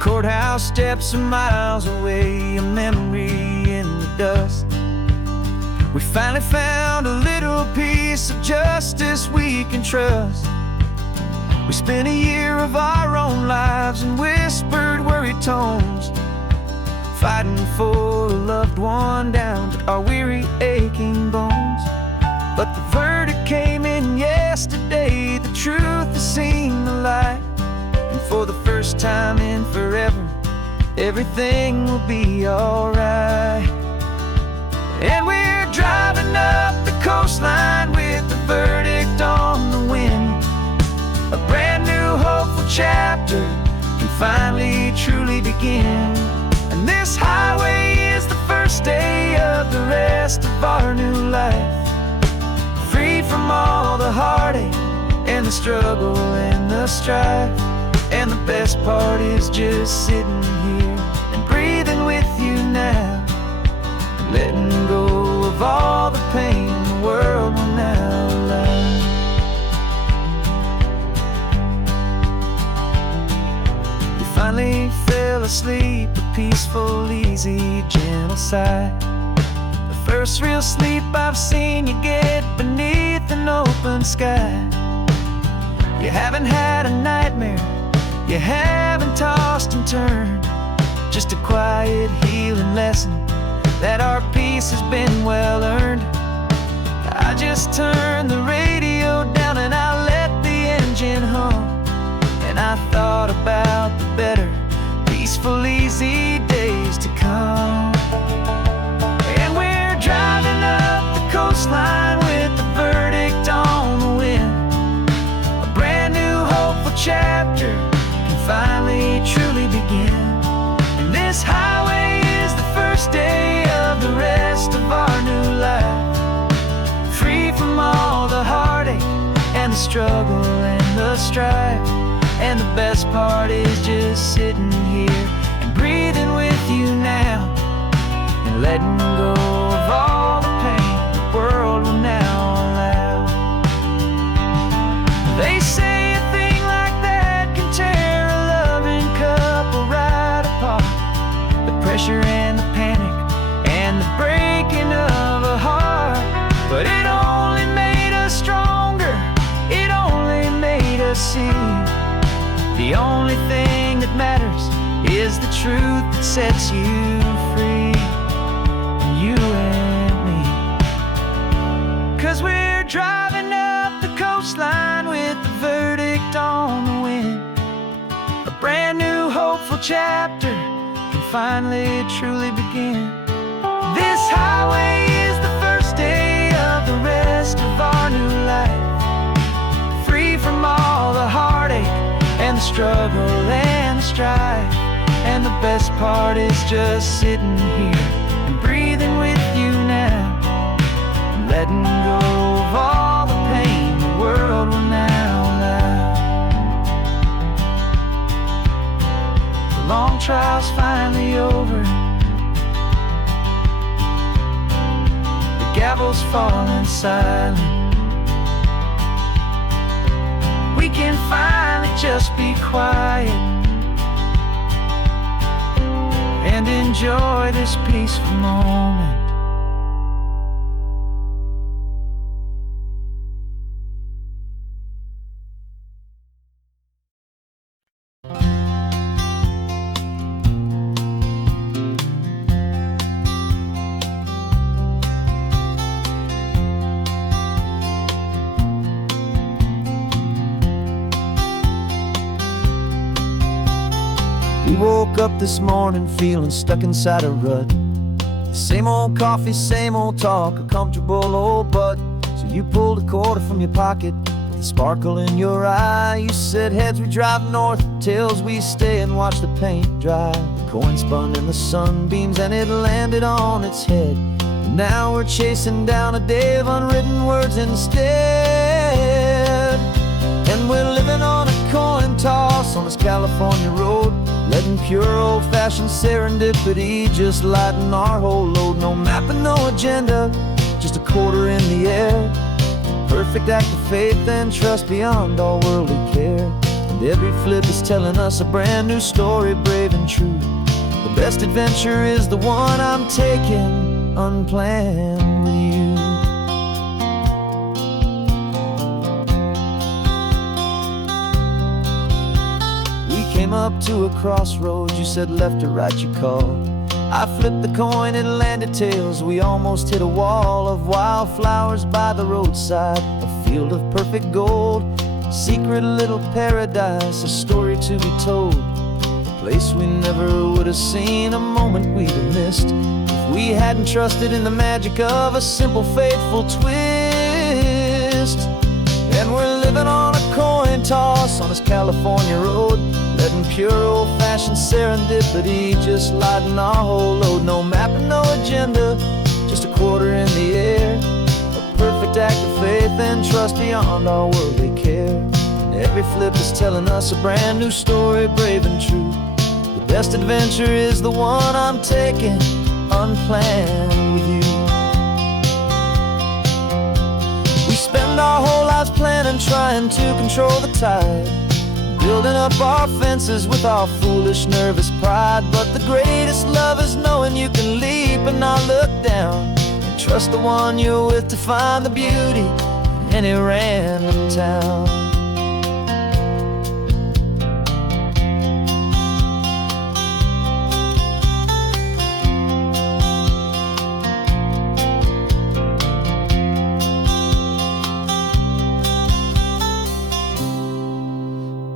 Courthouse steps are miles away, a memory in the dust. We finally found a little piece of justice we can trust. We spent a year of our own lives in whispered, worried tones, fighting for a loved one down to our weary, aching bones. But the verdict came in yesterday, the truth has seen the light. And for the first time in forever, everything will be alright. And we're driving up the coastline with the verdict on the wind. A brand new hopeful chapter can finally truly begin. And this highway is the first day of the rest of our new life, free from all the heartache and the struggle and the strife. And the best part is just sitting here and breathing with you now, letting go of all the pain the world will now allow. We finally fell asleep, a peaceful, easy, gentle sigh. The first real sleep I've seen you get beneath an open sky. You haven't had a nightmare, you haven't tossed and turned, just a quiet healing lesson that our peace has been well earned. I just turned the radio down and I let the engine hum, and I thought about the better, peaceful, easy days to come. And we're driving up the coastline with the verdict on the wind. A brand new hopeful chapter can finally truly begin. And this highway is the first day of the rest of our new life, free from all the heartache and the struggle and the strife. And the best part is just sitting here and breathing with you now, and letting go of all the pain the world will now allow. They say a thing like that can tear a loving couple right apart. The pressure and the panic and the breaking of a heart. But it only made us stronger, it only made us see the only thing that matters is the truth that sets you free, you and me. 'Cause we're driving up the coastline with the verdict on the wind. A brand new hopeful chapter can finally truly begin. This highway is the first day of the rest of our new life, free from all the heartache and the struggle and the strife. And the best part is just sitting here and breathing with you now, letting go of all the pain the world will now allow. The long trial's finally over, the gavel's falling silent. We can finally just be quiet and enjoy this peaceful moment. We woke up this morning feeling stuck inside a rut. Same old coffee, same old talk, a comfortable old butt. So you pulled a quarter from your pocket with a sparkle in your eye. You said heads we drive north, tails we stay and watch the paint dry. The coin spun in the sunbeams and it landed on its head. And now we're chasing down a day of unwritten words instead. And we're living on a coin toss on this California road, letting pure old-fashioned serendipity just lighten our whole load. No map and no agenda, just a quarter in the air. Perfect act of faith and trust beyond all worldly care. And And every flip is telling us a brand new story, brave and true. The best adventure is the one I'm taking unplanned with you. We came up to a crossroads, you said left or right you called. I flipped the coin, it landed tails. We almost hit a wall of wildflowers by the roadside, a field of perfect gold, secret little paradise, a story to be told, a place we never would have seen, a moment we'd have missed if we hadn't trusted in the magic of a simple, faithful twist. And we're living on a coin toss on this California road, letting pure old-fashioned serendipity just lighten our whole load. No map and no agenda, just a quarter in the air, a perfect act of faith and trust beyond our worldly care. And every flip is telling us a brand new story, brave and true. The best adventure is the one I'm taking unplanned with you. We spend our whole lives planning, trying to control the tide, building up our fences with our foolish, nervous pride. But the greatest love is knowing you can leap and not look down, and trust the one you're with to find the beauty in any random town.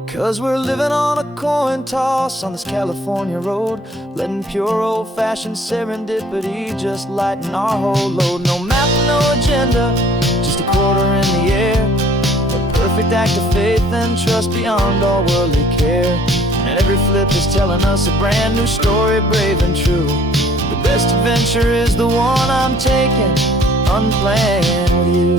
'Cause we're living on a coin toss on this California road, letting pure old-fashioned serendipity just lighten our whole load. No map, no agenda, just a quarter in the air, a perfect act of faith and trust beyond all worldly care. And every flip is telling us a brand new story, brave and true. The best adventure is the one I'm taking unplanned with you.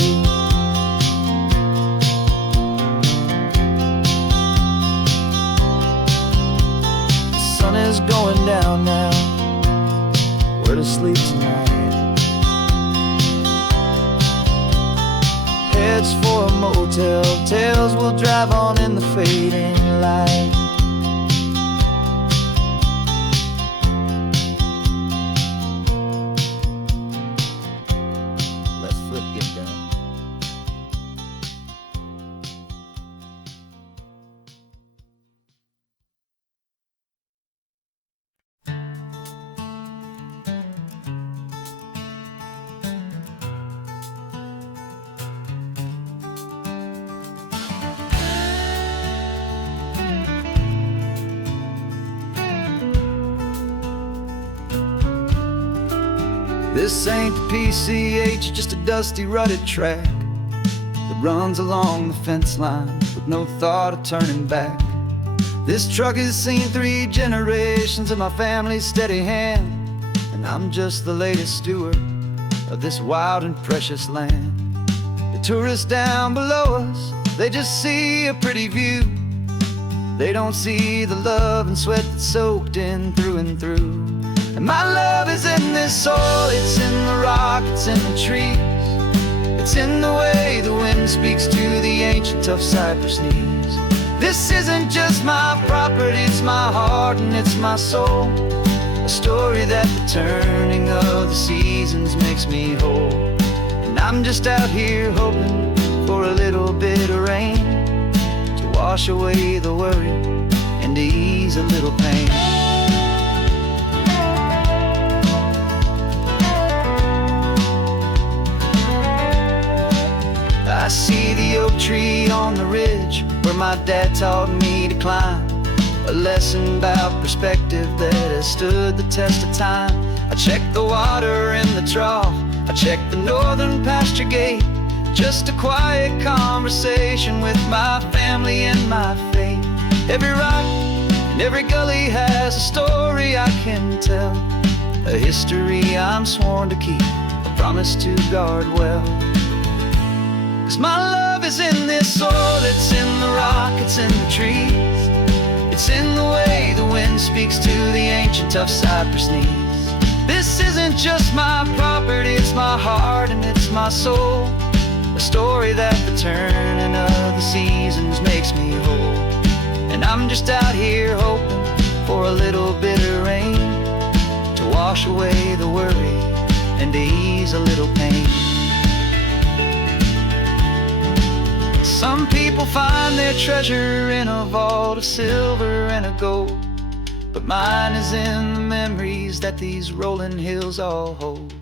Is going down now, we're to sleep tonight. Heads for a motel, tails will drive on in the fading light. Let's flip get down. This ain't the PCH, just a dusty, rutted track that runs along the fence line with no thought of turning back. This truck has seen 3 generations of my family's steady hand, and I'm just the latest steward of this wild and precious land. The tourists down below us, they just see a pretty view. They don't see the love and sweat that's soaked in through and through. And my love is in this soil, it's in the rock, it's in the trees. It's in the way the wind speaks to the ancient tough cypress knees. This isn't just my property, it's my heart and it's my soul. A story that the turning of the seasons makes me whole. And I'm just out here hoping for a little bit of rain to wash away the worry and to ease a little pain. I see the oak tree on the ridge where my dad taught me to climb, a lesson about perspective that has stood the test of time. I check the water in the trough, I check the northern pasture gate, just a quiet conversation with my family and my faith. Every rock and every gully has a story I can tell, a history I'm sworn to keep, a promise to guard well. 'Cause my love is in this soil, it's in the rock, it's in the trees. It's in the way the wind speaks to the ancient tough cypress knees. This isn't just my property, it's my heart and it's my soul. A story that the turning of the seasons makes me whole. And I'm just out here hoping for a little bit of rain to wash away the worry and to ease a little pain. Some people find their treasure in a vault of silver and of gold, but mine is in the memories that these rolling hills all hold.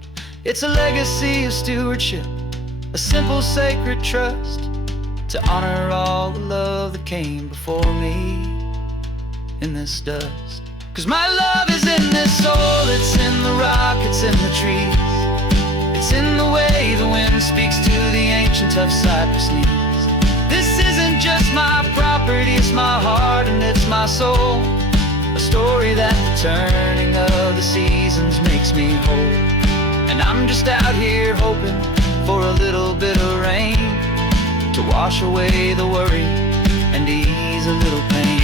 It's a legacy of stewardship, a simple sacred trust, to honor all the love that came before me in this dust. 'Cause my love is in this soul, it's in the rock, it's in the trees. It's in the way the wind speaks to the ancient tough cypress knees. This isn't just my property, it's my heart and it's my soul. A story that the turning of the seasons makes me whole. And I'm just out here hoping for a little bit of rain to wash away the worry and ease a little pain.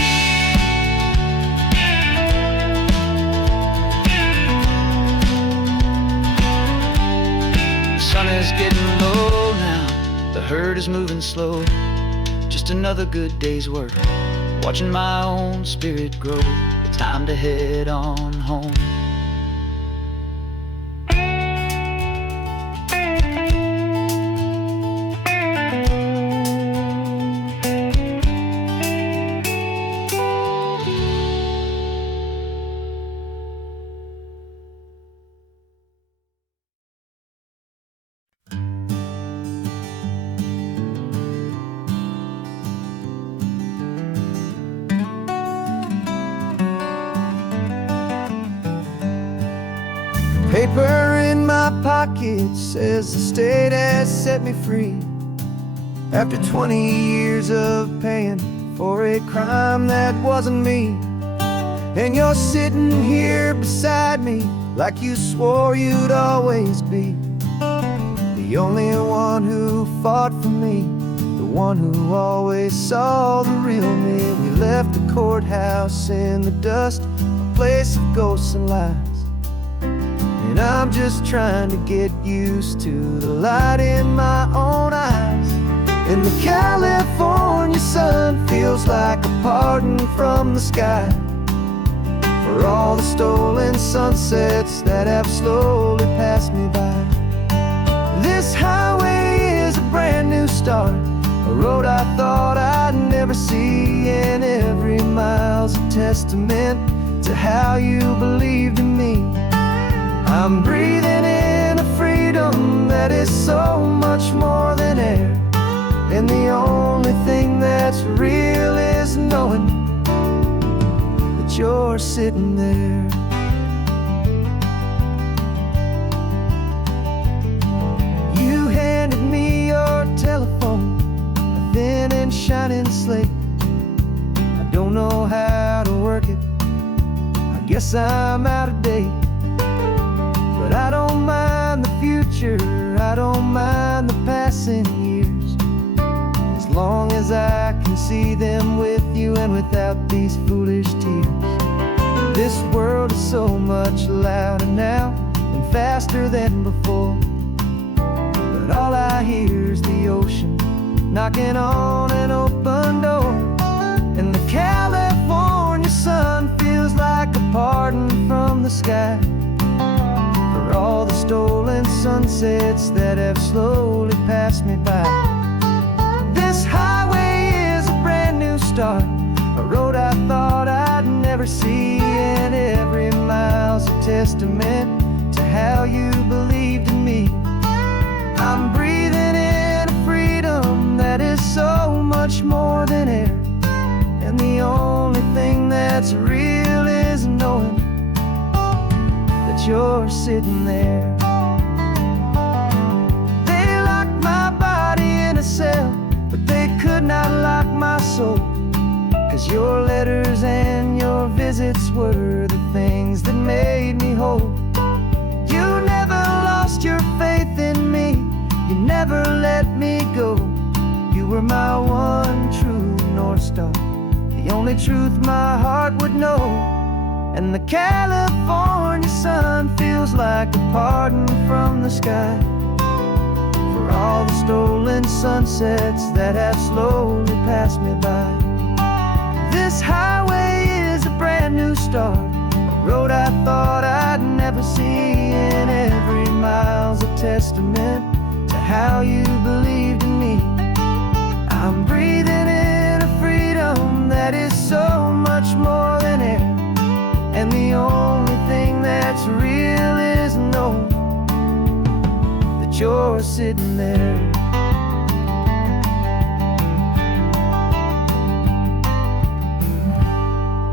The sun is getting low now, the herd is moving slow. Just another good day's work, watching my own spirit grow. Time to head on home. Paper in my pocket says the state has set me free after 20 years of paying for a crime that wasn't me. And you're sitting here beside me like you swore you'd always be the only one who fought for me, the one who always saw the real me. We left the courthouse in the dust, a place of ghosts and lies. And I'm just trying to get used to the light in my own eyes. And the California sun feels like a pardon from the sky for all the stolen sunsets that have slowly passed me by. This highway is a brand new start, a road I thought I'd never see, and every mile's a testament to how you believed in me. I'm breathing in a freedom that is so much more than air, and the only thing that's real is knowing that you're sitting there. You handed me your telephone, a thin and shining slate. I don't know how to work it, I guess I'm out of date. But I don't mind the future, I don't mind the passing years, as long as I can see them with you and without these foolish tears. This world is so much louder now and faster than before, but all I hear is the ocean knocking on an open door. And the California sun feels like a pardon from the sky for all the stolen sunsets that have slowly passed me by. This highway is a brand new start, a road I thought I'd never see, and every mile's a testament to how you believed in me. I'm breathing in a freedom that is so much more than air, and the only thing that's real is knowing that you're sitting there. They locked my body in a cell, but they could not lock my soul, 'cause your letters and your visits were the things that made me whole. You never lost your faith in me, you never let me go. You were my one true North Star, the only truth my heart would know. And the California sun feels like a pardon from the sky for all the stolen sunsets that have slowly passed me by. This this highway is a brand new start, a road I thought I'd never see, and every mile's a testament to how you believed in me. I'm breathing in a freedom that is so much more than air, and the only thing that's real is knowing that you're sitting there.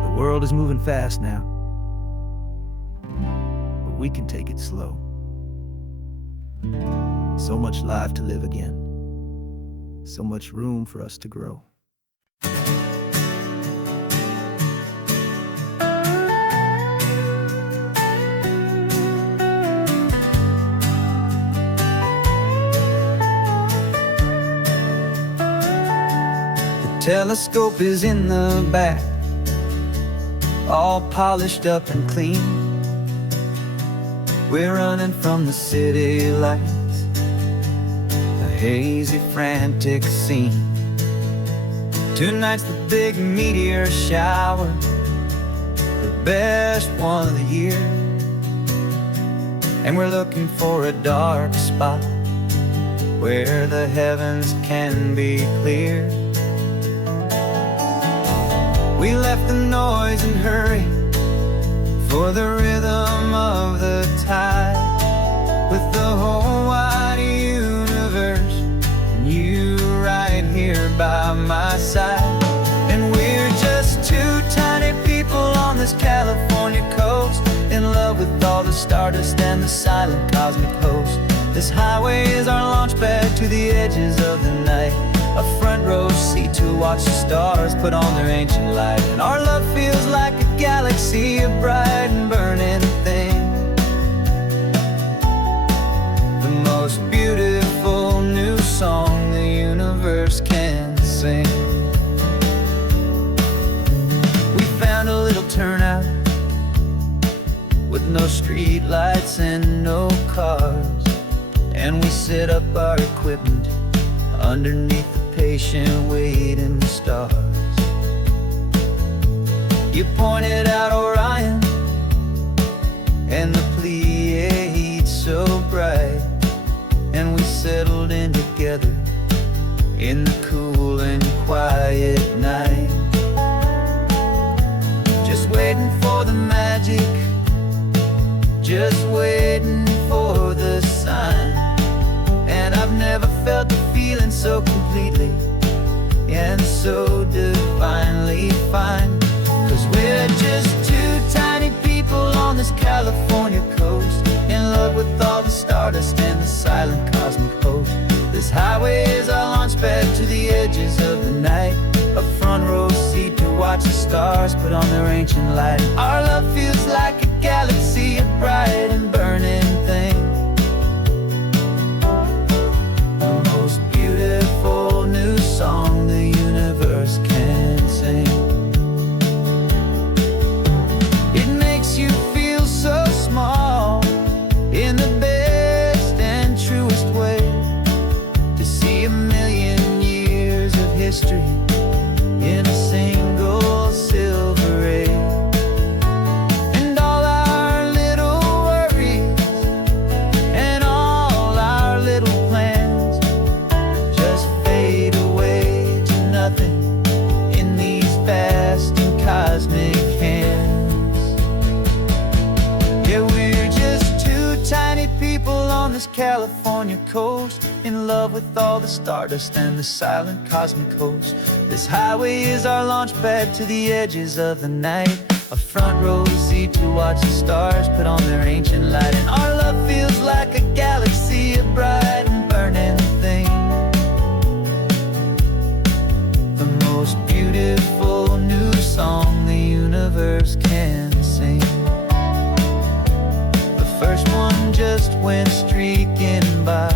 The world is moving fast now, but we can take it slow. So much life to live again, so much room for us to grow. Telescope is in the back, all polished up and clean. We're running from the city lights, a hazy, frantic scene. Tonight's the big meteor shower, the best one of the year, and we're looking for a dark spot where the heavens can be clear. We left the noise and hurry for the rhythm of the tide, with the whole wide universe and you right here by my side. And we're just two tiny people on this California coast, in love with all the stardust and the silent cosmic host. This highway is our launch pad to the edges of the night, a front row seat to watch the stars put on their ancient light. And our love feels like a galaxy, a bright and burning thing, the most beautiful new song the universe can sing. We found a little turnout with no street lights and no cars, and we set up our equipment underneath the patient waiting stars. You pointed out Orion and the Pleiades so bright, and we settled in together in the cool and quiet night, just waiting for the magic, just waiting for the sign. And I've never felt the feeling so completely and so divinely fine, 'cause we're just two tiny people on this California coast, in love with all the stardust and the silent cosmic host. This highway is our launch pad to the edges of the night, a front row seat to watch the stars put on their ancient light. Our love feels like a galaxy, a bright and burning thing, the most beautiful new song the universe can sing. It makes you feel so small in the best and truest way, to see a million years of history in a single silver ray. And all our little worries and all our little plans just fade away to nothing in these vast and cosmic hands. Yeah, we're just two tiny people on this California coast, in love with all the stardust and the silent cosmic host. This highway is our launch pad to the edges of the night, a front row seat to watch the stars put on their ancient light. And our love feels like a galaxy, a bright and burning thing, the most beautiful new song the universe can sing. The first one just went streaking by,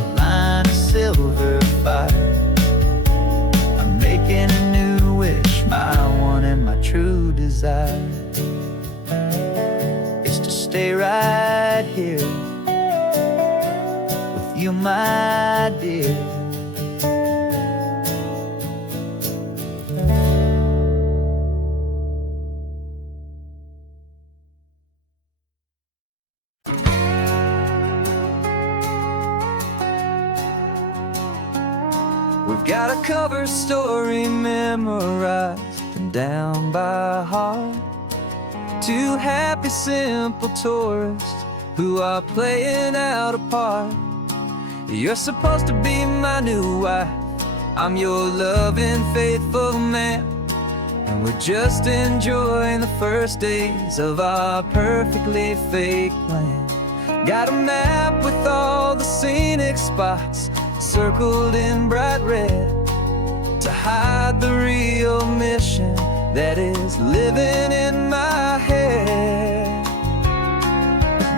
a line of silver fire. I'm making a new wish, my one and my true desire is to stay right here with you, my dear. Got a cover story memorized and down by heart. Two happy, simple tourists who are playing out a part. You're supposed to be my new wife, I'm your loving, faithful man, and we're just enjoying the first days of our perfectly fake plan. Got a map with all the scenic spots circled in bright red to hide the real mission that is living in my head.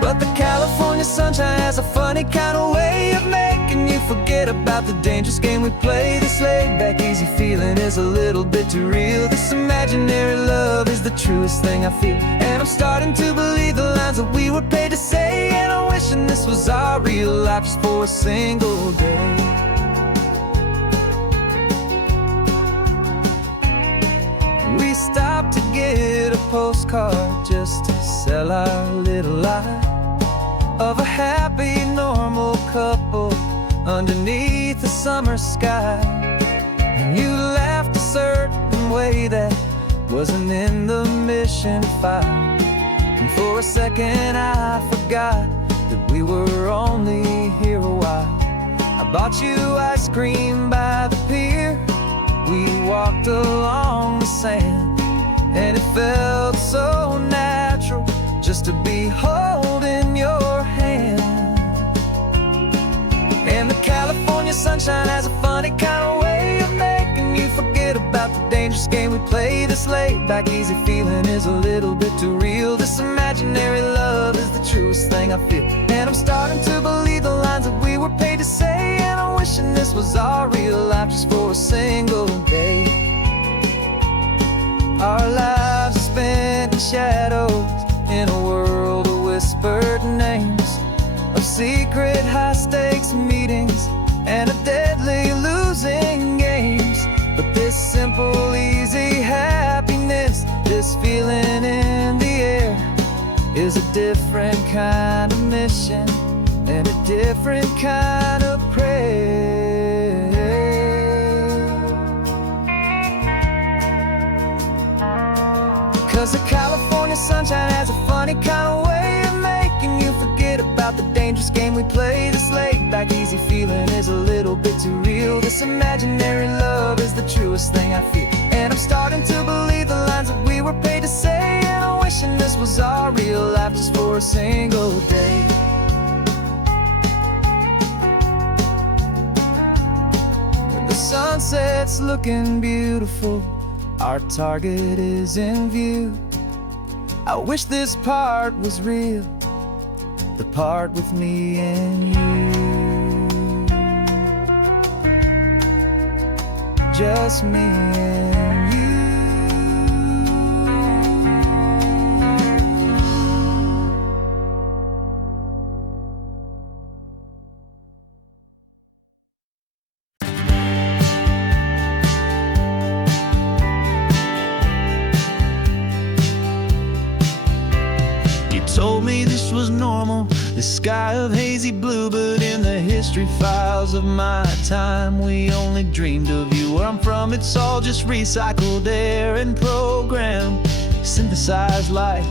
But the California sunshine has a funny kind of way of making you forget about the dangerous game we play. This laid-back, easy feeling is a little bit too real. This imaginary love is the truest thing I feel, and I'm starting to believe the lines that we were paid to say. And I'm wishing this was our real life just for a single day. We stopped to get a postcard just to sell our little lie of a happy, normal couple underneath the summer sky. And you laughed a certain way that wasn't in the mission file, and for a second I forgot that we were only here a while. I bought you ice cream by the pier, we walked along the sand, and it felt so natural just to be holding your hand. And the California sunshine has a funny kind of way of making you forget about the dangerous game we play. This laid-back, easy feeling is a little bit too real. This imaginary love is the truest thing I feel, and I'm starting to believe the lines that we were paid to say. And I'm wishing this was our real life just for a single day. Our lives are spent in shadows, in a world of whispered names, of secret high-stakes meetings and of deadly losing games. But this simple, easy happiness, this feeling in the air, is a different kind of mission and a different kind of prayer. 'Cause the California sunshine has a funny kind of way of making you forget about the dangerous game we play. This laid-back, easy feeling is a little bit too real. This imaginary love is the truest thing I feel, and I'm starting to believe the lines that we were paid to say. And I'm wishing this was our real life just for a single day. And the sunset's looking beautiful, our target is in view. I wish this part was real, the part with me and you. Just me and you. Told me this was normal, this sky of hazy blue, but in the history files of my time, we only dreamed of you. Where I'm from, it's all just recycled air and programmed, synthesized light.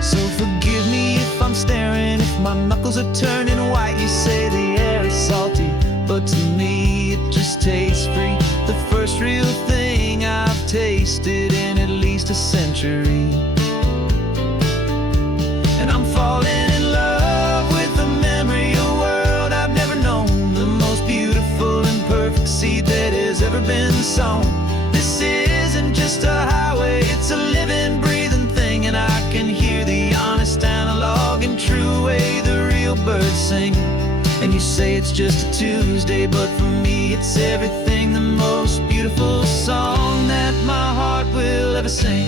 So forgive me if I'm staring, if my knuckles are turning white. You say the air is salty, but to me it just tastes free. The first real thing I've tasted in at least a century. And I'm falling in love with the memory of a world I've never known, the most beautiful and perfect seed that has ever been sown. This isn't just a highway, it's a living, breathing thing, and I can hear the honest analog and true way the real birds sing. And you say it's just a Tuesday, but for me it's everything, the most beautiful song that my heart will ever sing.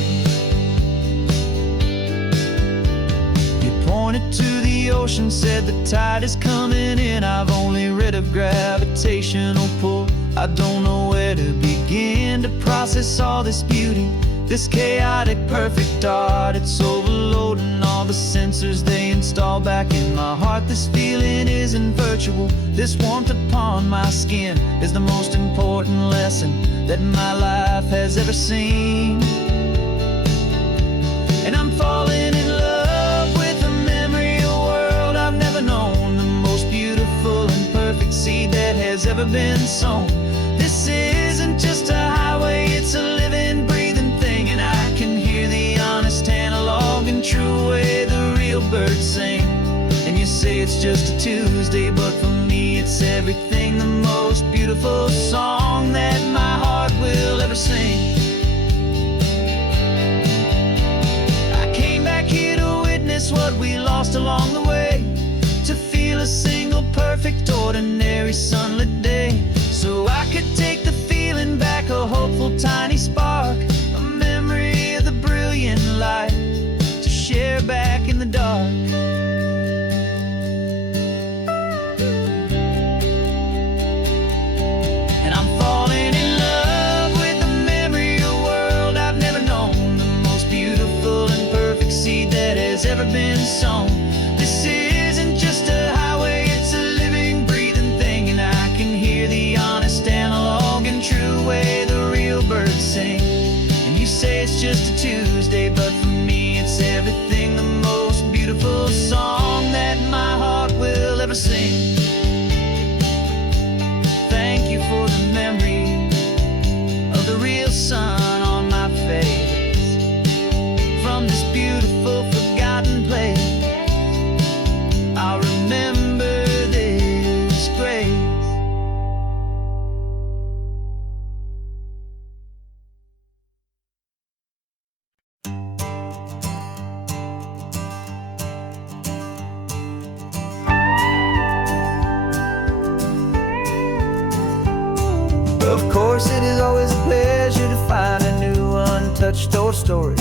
Pointed to the ocean, said the tide is coming in. I've only read of gravitational pull, I don't know where to begin to process all this beauty, this chaotic perfect art. It's overloading all the sensors they installed all back in my heart. This feeling isn't virtual. This warmth upon my skin is the most important lesson that my life has ever seen. And I'm falling in love with the memory of a world I've never known, the most beautiful and perfect seed that has ever been sown. This isn't just a highway, it's a living, breathing thing, and I can hear the honest analog and true way the real birds sing. And you say it's just a Tuesday, but for me it's everything, the most beautiful song that my heart will ever sing. I came back here to witness what we lost along the way, to feel a single perfect ordinary sunlit day, so I could take the feeling back, a hopeful tiny spark, a memory of the brilliant light to share back in the dark. And I'm falling in love with the memory of a world I've never known, the most beautiful and perfect seed that has ever been sown. This isn't just a highway, it's a living, breathing thing, and I can hear the honest analog and true way the real birds sing. And you say it's just a Tuesday, but for me it's everything, the most beautiful song that my heart will ever sing. Thank you for the memory of the real sun on my face, from this beautiful forgotten place. I'll remember this grace. Of course, it is always a pleasure to find a new untouched old story.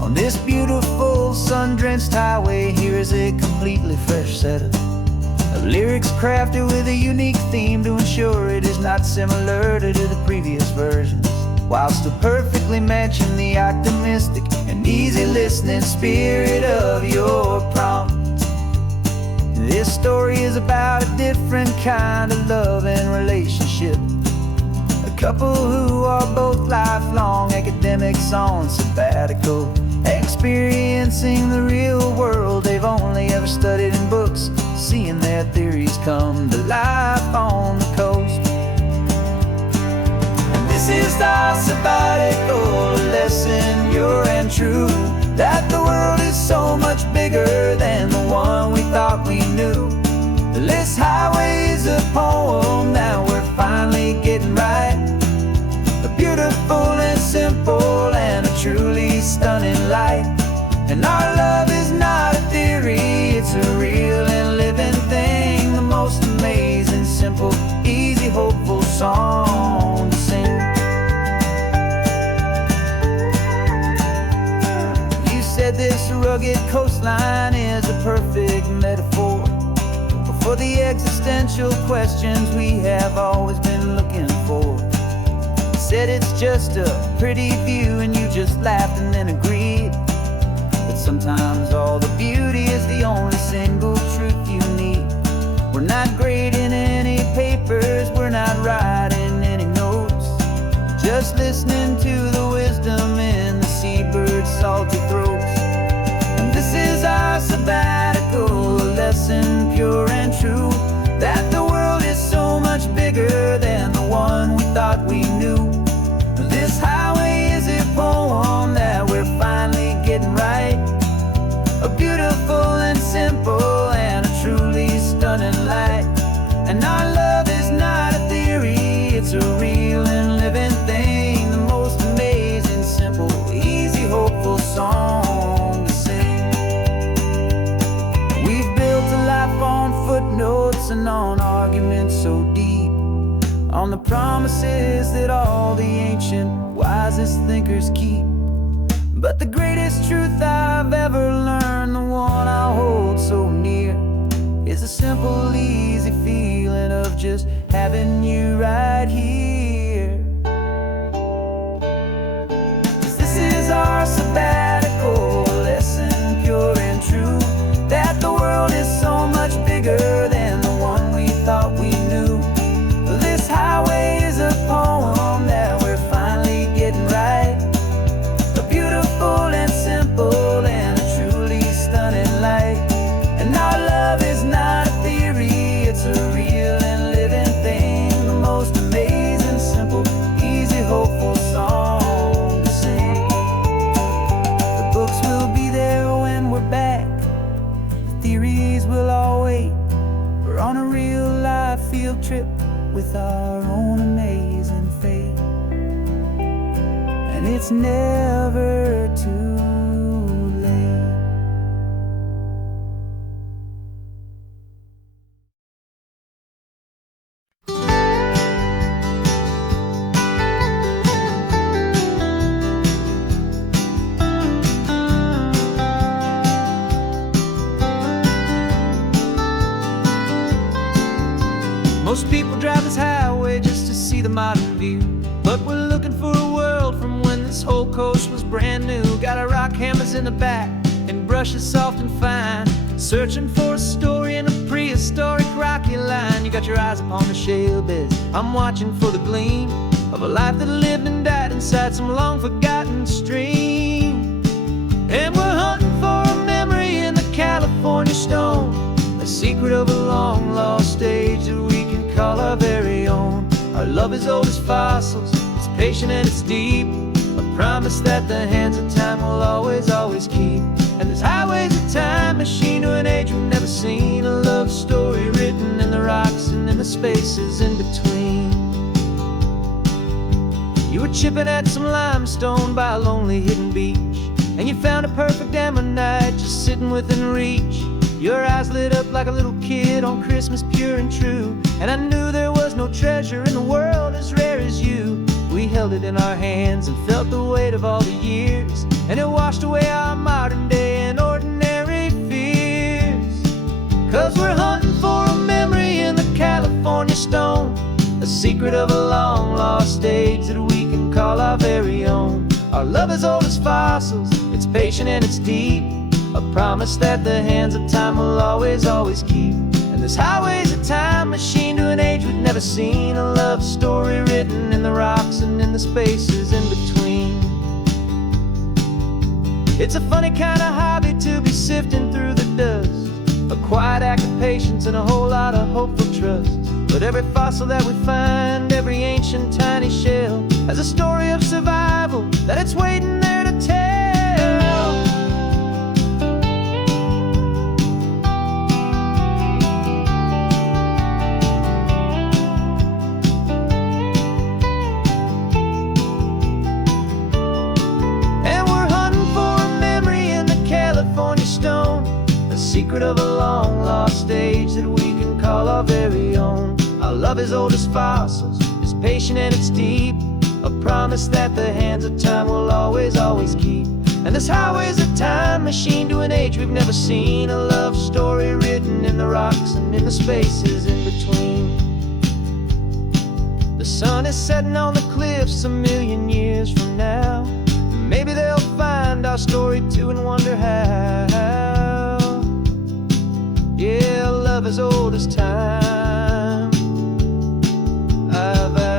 On this beautiful sun-drenched highway, here is a completely fresh set of lyrics crafted with a unique theme to ensure it is not similar to the previous versions, while still perfectly matching the optimistic and easy listening spirit of your prompt. This story is about a different kind of love and relationship, a couple who are both lifelong academics on sabbatical, experiencing the real world they've only ever studied in books, seeing their theories come to life on the coast. And this is our sabbatical lesson, pure and true, that the world is so much bigger than the one we thought we knew. This highway is a poem that we're finally getting right, a beautiful and simple and a truly stunning light. And our love is not a theory, it's a real and living thing, the most amazing, simple, easy, hopeful song to sing. You said this rugged coastline is a perfect metaphor for the existential questions we have always been looking for. You said it's just a pretty view and you just laughed and then agreed, but sometimes all the beauty is the only single truth you need. We're not grading any papers, we're not writing any notes, just listening to the wisdom in the seabird's salty throats. And this is our sabbatical lesson, pure and true, that the world is so much bigger than the one we thought we knew. This highway is a poem that we're finally getting right, a beautiful and simple and a truly stunning light. And our love is not a theory, it's a real and living thing, the most amazing, simple, easy, hopeful song to sing. We've built a life on footnotes and on arguments so deep, on the promises that all the ancient wisest thinkers keep. But the greatest truth I've ever learned, the one I hold so near, is a simple, easy feeling of just having you right here. 'Cause this is our sabbatical lesson, pure and true, that the world is on a real life field trip with our own amazing fate. And it's never too late. Most people drive this highway just to see the modern view, but we're looking for a world from when this whole coast was brand new. Got our rock hammers in the back and brushes soft and fine, searching for a story in a prehistoric rocky line. You got your eyes upon the shale beds, I'm watching for the gleam of a life that lived and died inside some long forgotten stream. And we're hunting for a memory in the California stone, a secret of a long lost age that we can call our very own. Our love is old as fossils, it's patient and it's deep, a promise that the hands of time will always, always keep. And this highway's a time machine to an age we've never seen, a love story written in the rocks and in the spaces in between. You were chipping at some limestone by a lonely hidden beach, and you found a perfect ammonite just sitting within reach. Your eyes lit up like a little kid on Christmas, pure and true, and I knew there was no treasure in the world as rare as you. We held it in our hands and felt the weight of all the years, and it washed away our modern day and ordinary fears. 'Cause we're hunting for a memory in the California stone, a secret of a long lost age that we can call our very own. Our love is old as fossils, it's patient and it's deep, a promise that the hands of time will always, always keep. And this highway's a time machine to an age we've never seen, a love story written in the rocks and in the spaces in between. It's a funny kind of hobby to be sifting through the dust, a quiet act of patience and a whole lot of hopeful trust. But every fossil that we find, every ancient tiny shell, has a story of survival that it's waiting there to tell. And we're hunting for a memory in the California stone, a secret of a long lost age that we can call our very own. Our love is old as fossils, it's patient and it's deep, a promise that the hands of time will always, always keep. And this highway's a time machine to an age we've never seen, a love story written in the rocks and in the spaces in between. The sun is setting on the cliffs a million years from now, maybe they'll find our story too and wonder how. Yeah, love is old as time, I vow.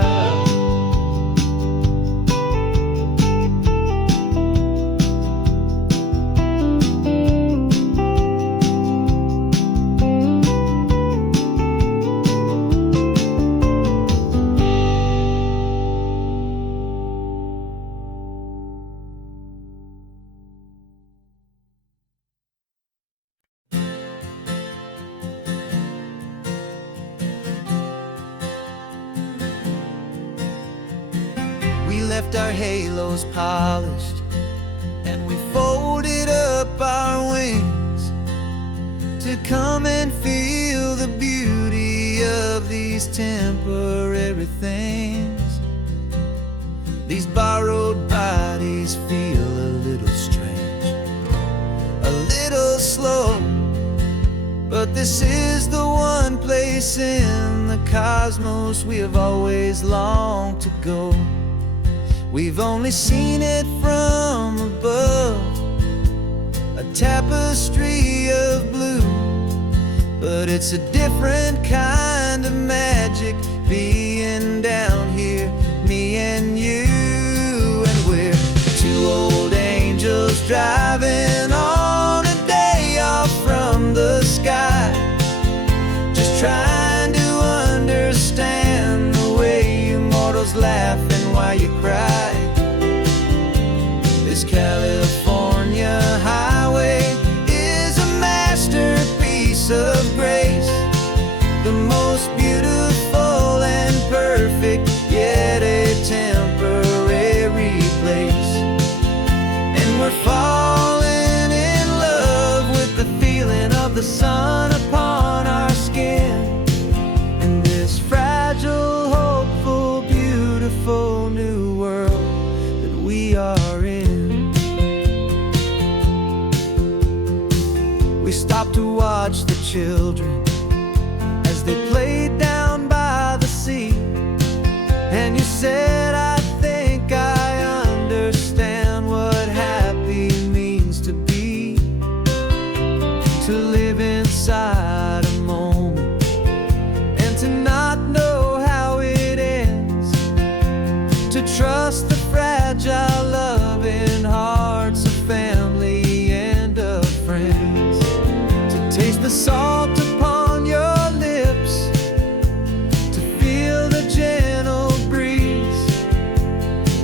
We left our halos polished, and we folded up our wings to come and feel the beauty of these temporary things. These borrowed bodies feel a little strange, a little slow, but this is the one place in the cosmos we have always longed to go. We've only seen it from above, a tapestry of blue, but it's a different kind of magic being down here, me and you. And we're two old angels driving on a day off from the sky, just trying to understand the way you mortals laugh and why you cry. This California highway is a masterpiece of grace, of the sun upon our skin, in this fragile, hopeful, beautiful new world that we are in. We stopped to watch the children as they played down by the sea, and you said, I think I understand what happy means to be, to live inside a moment and to not know how it ends, to trust the fragile loving hearts of family and of friends, to taste the salt upon your lips, to feel the gentle breeze,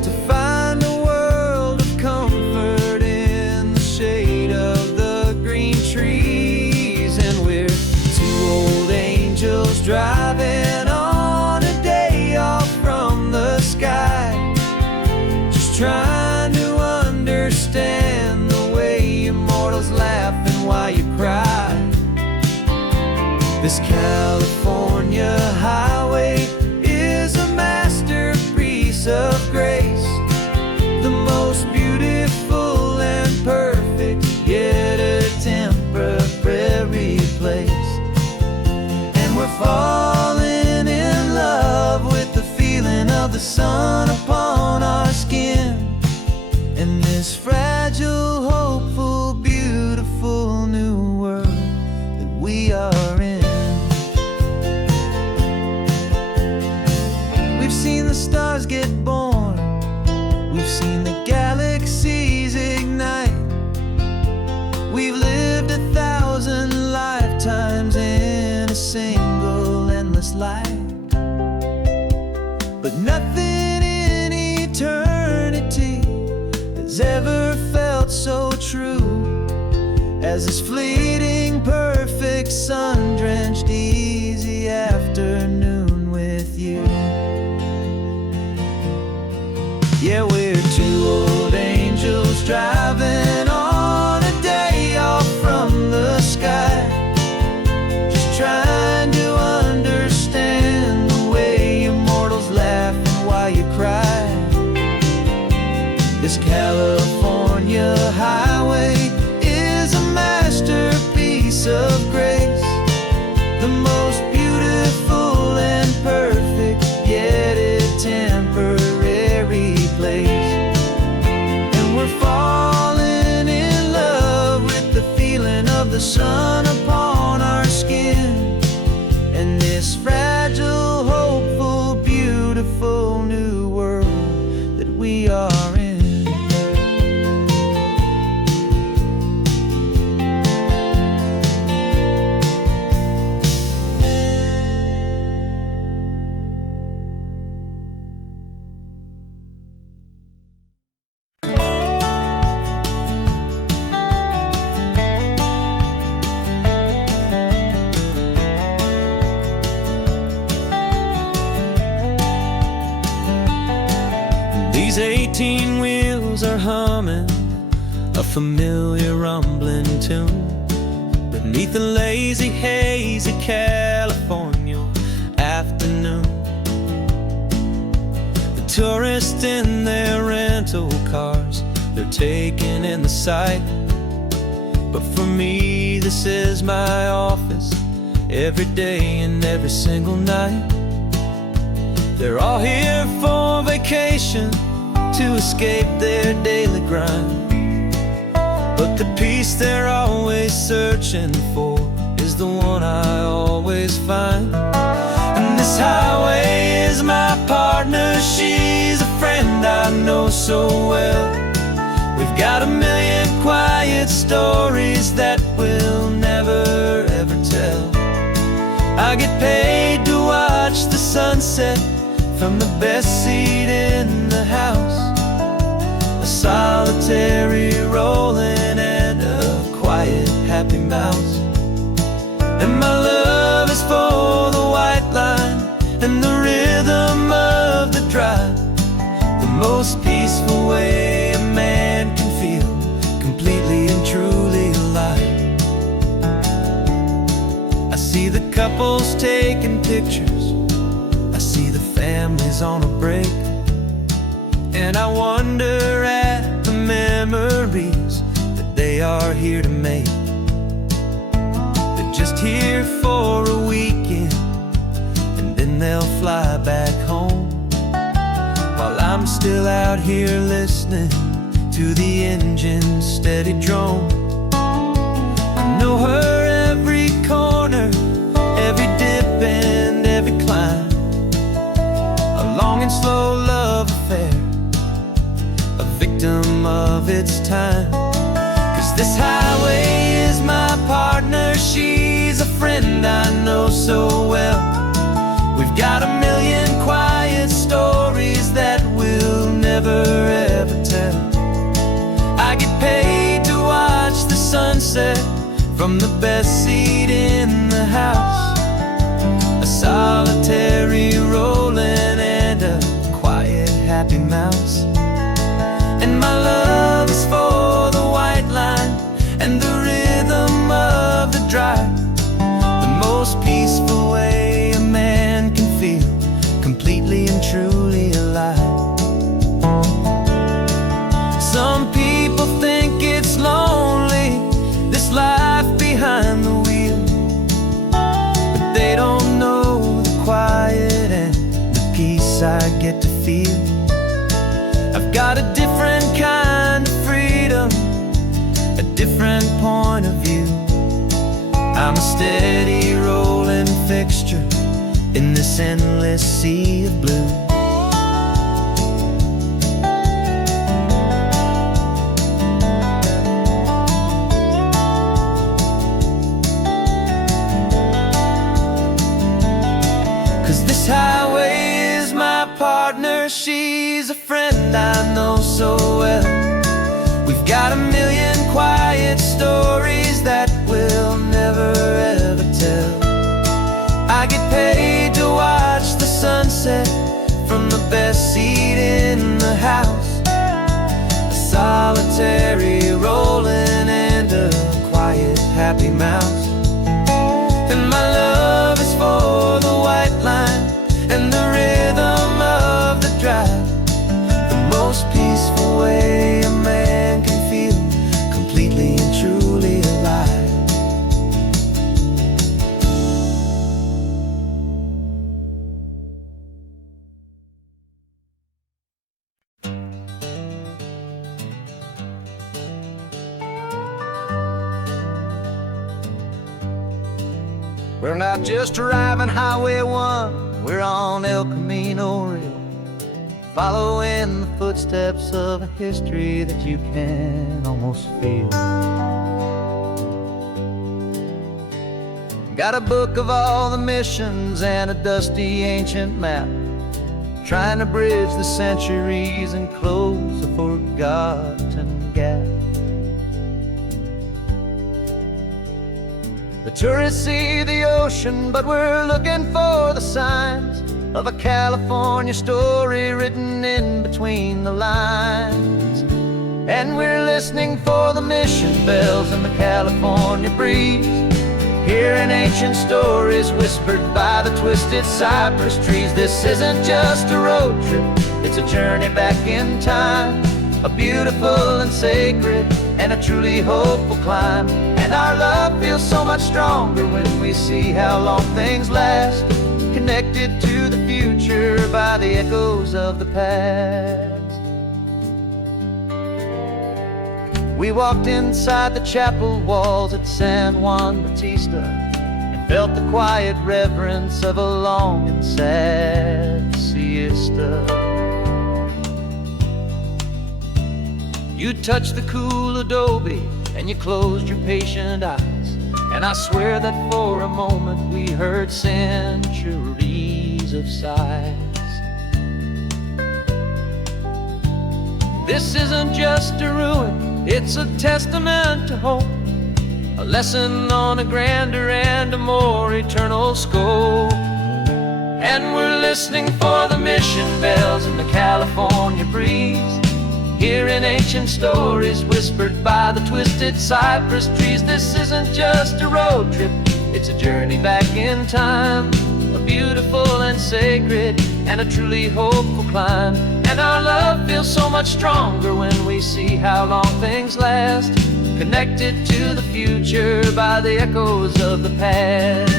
to find a world of comfort in the shade of the green trees. And we're two old angels driving on a day off from the sky, just trying to understand the way immortals laugh and why you cry. This California highway is a masterpiece of grace, the most beautiful and perfect, yet a temporary place. And we're falling in love with the feeling of the sun upon our skin, in this fragile, hopeful, beautiful new world that we are in. We've seen the stars get born, we've seen the galaxies ignite, we've lived 1,000 lifetimes in a single endless life. But nothing in eternity has ever felt so true as this fleeting, perfect, sun-drenched, easy afternoon with you. Yeah, we're two old angels driving on a day off from the sky, just trying to understand the way immortals laugh and why you cry. This California highway is a masterpiece of grace, the most beautiful and perfect, yet a temporary place. And we're falling in love with the feeling of the sun upon our skin, in this fragile, hopeful, beautiful new world that we are in. These 18 wheels are humming a familiar rumbling tune beneath the lazy haze of California afternoon. The tourists in their rental cars, they're taking in the sight, but for me this is my office every day and every single night. They're all here for vacation, to escape their daily grind, but the peace they're always searching for is the one I always find. And this highway is my partner, she's a friend I know so well. We've got a million quiet stories that we'll never ever tell. I get paid to watch the sunset from the best seat in the house, a solitary rolling and a quiet happy mouse. And my love is for the white line and the rhythm of the drive, the most peaceful way a man can feel completely and truly alive. see the couples taking pictures, I see the families on a break, and I wonder at the memories that they are here to make. They're just here for a weekend, and then they'll fly back home, while I'm still out here listening to the engine's steady drone. I know her every corner, every dip and every climb, a long and slow love affair, a victim of its time. 'Cause this highway is my partner, she's a friend I know so well. We've got a million quiet stories that we'll never ever tell. I get paid to watch the sunset from the best seat in the house, a solitary rolling and a quiet happy mouse. And my love is for the white line and the rhythm of the drive, the most peaceful way a man can feel completely and truly alive. Some people think it's lonely, this life behind the wheel, but they don't know the quiet and the peace I get to feel. I've got a different kind of freedom, a different point of view. I'm a steady rolling fixture in this endless sea of blue. 'Cause this highway is my partner, she's a friend I know so well. We've got a million quiet stories that we'll never ever tell. I get paid to watch the sunset from the best seat in the house, a solitary rolling and a quiet happy mouse. And my love is for the white line and the rhythm of the drive, the most peaceful way a man can feel completely and truly alive. We're not just driving Highway 1, we're on El Camino Real, following the footsteps of a history that you can almost feel. Got a book of all the missions and a dusty ancient map, trying to bridge the centuries and close a forgotten gap. The tourists see the ocean, but we're looking for the signs of a California story written in between the lines. And we're listening for the mission bells in the California breeze, hearing ancient stories whispered by the twisted cypress trees. This isn't just a road trip, it's a journey back in time, a beautiful and sacred and a truly hopeful climb. And our love feels so much stronger when we see how long things last, connected to the future by the echoes of the past. We walked inside the chapel walls at San Juan Bautista and felt the quiet reverence of a long and sad siesta. You touched the cool adobe and you closed your patient eyes, and I swear that for a moment we heard centuries of sighs. This isn't just a ruin, it's a testament to hope, a lesson on a grander and a more eternal scope. And we're listening for the mission bells in the California breeze, hearing ancient stories whispered by the twisted cypress trees. This isn't just a road trip, It's a journey back in time, a beautiful and sacred, and a truly hopeful climb. And our love feels so much stronger when we see how long things last, connected to the future by the echoes of the past.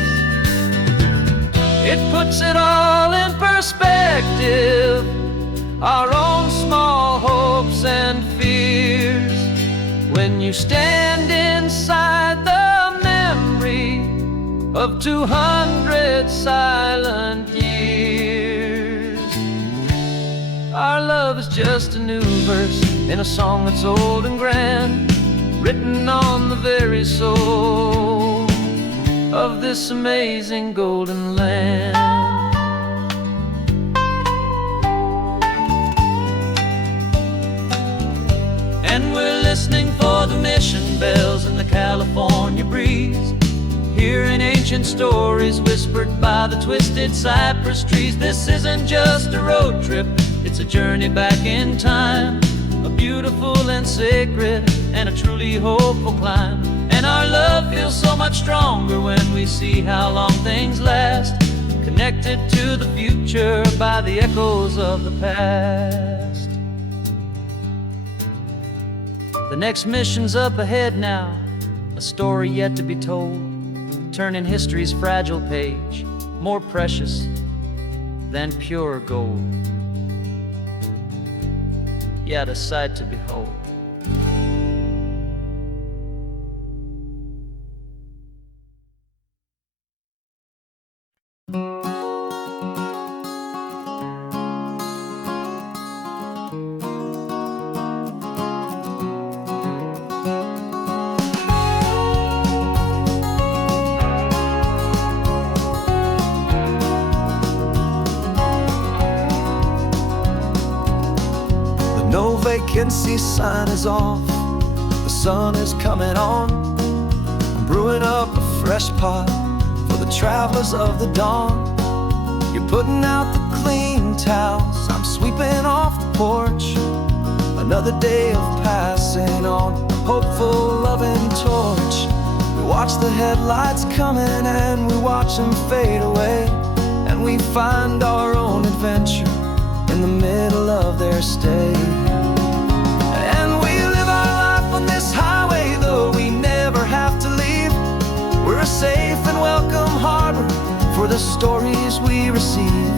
It puts it all in perspective, our own small hopes and fears, when you stand inside the memory of 200 silent years. Our love is just a new verse in a song that's old and grand, written on the very soul of this amazing golden land. And we're listening for the mission bells in the California breeze, hearing ancient stories whispered by the twisted cypress trees. This isn't just a road trip, it's a journey back in time, a beautiful and sacred, and a truly hopeful climb. And our love feels so much stronger when we see how long things last, connected to the future by the echoes of the past. The next mission's up ahead now, a story yet to be told, turning history's fragile page more precious than pure gold. Yet a sight to behold. No vacancy sign is off, the sun is coming on. I'm brewing up a fresh pot for the travelers of the dawn. You're putting out the clean towels, I'm sweeping off the porch. Another day of passing on, a hopeful, loving torch. We watch the headlights coming and we watch them fade away, and we find our own adventure in the middle of their stay. And we live our life on this highway, though we never have to leave. We're a safe and welcome harbor for the stories we receive.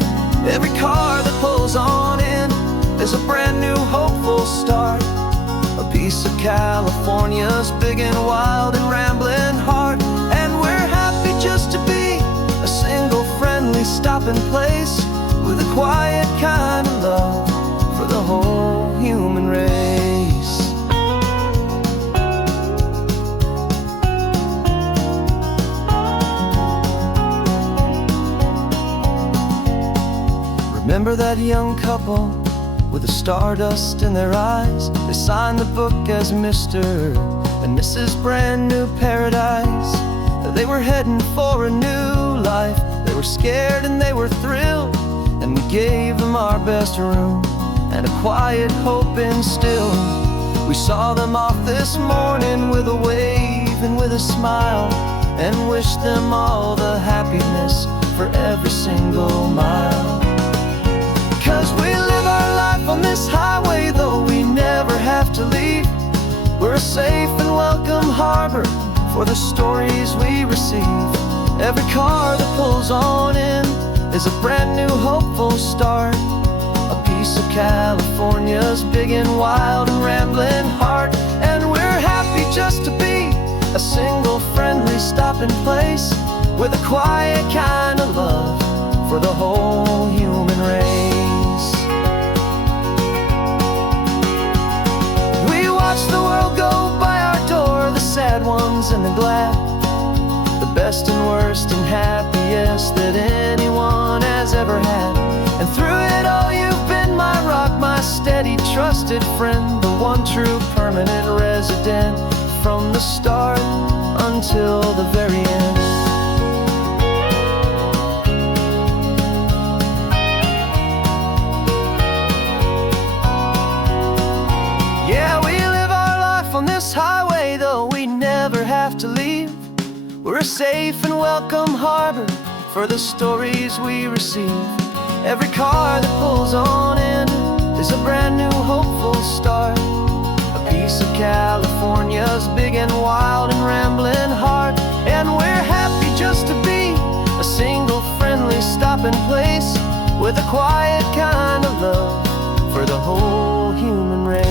Every car that pulls on in is a brand new hopeful start, a piece of California's big and wild and rambling heart. And we're happy just to be a single friendly stopping place, with a quiet kind of love for the whole human race. Remember that young couple with the stardust in their eyes? They signed the book as Mr. and Mrs. Brand New Paradise. They were heading for a new life. They were scared and they were thrilled, and we gave them our best room and a quiet hope instilled. We saw them off this morning with a wave and with a smile, and wished them all the happiness for every single mile. 'Cause we live our life on this highway, though we never have to leave. We're a safe and welcome harbor for the stories we receive. Every car that pulls on in is a brand new hopeful start, a piece of California's big and wild and rambling heart. And we're happy just to be a single friendly stopping place, with a quiet kind of love for the whole human race. We watch the world go by our door, the sad ones and the glad, the best and worst and happiest that anyone has ever had. And through it all you've been my rock, my steady trusted friend, the one true permanent resident, from the start until the very end. Yeah, we live our life on this highway, though we never have to leave. We're a safe and welcome harbor for the stories we receive. Every car that pulls on in is a brand new hopeful start. A piece of California's big and wild and rambling heart. And we're happy just to be a single friendly stopping place with a quiet kind of love for the whole human race.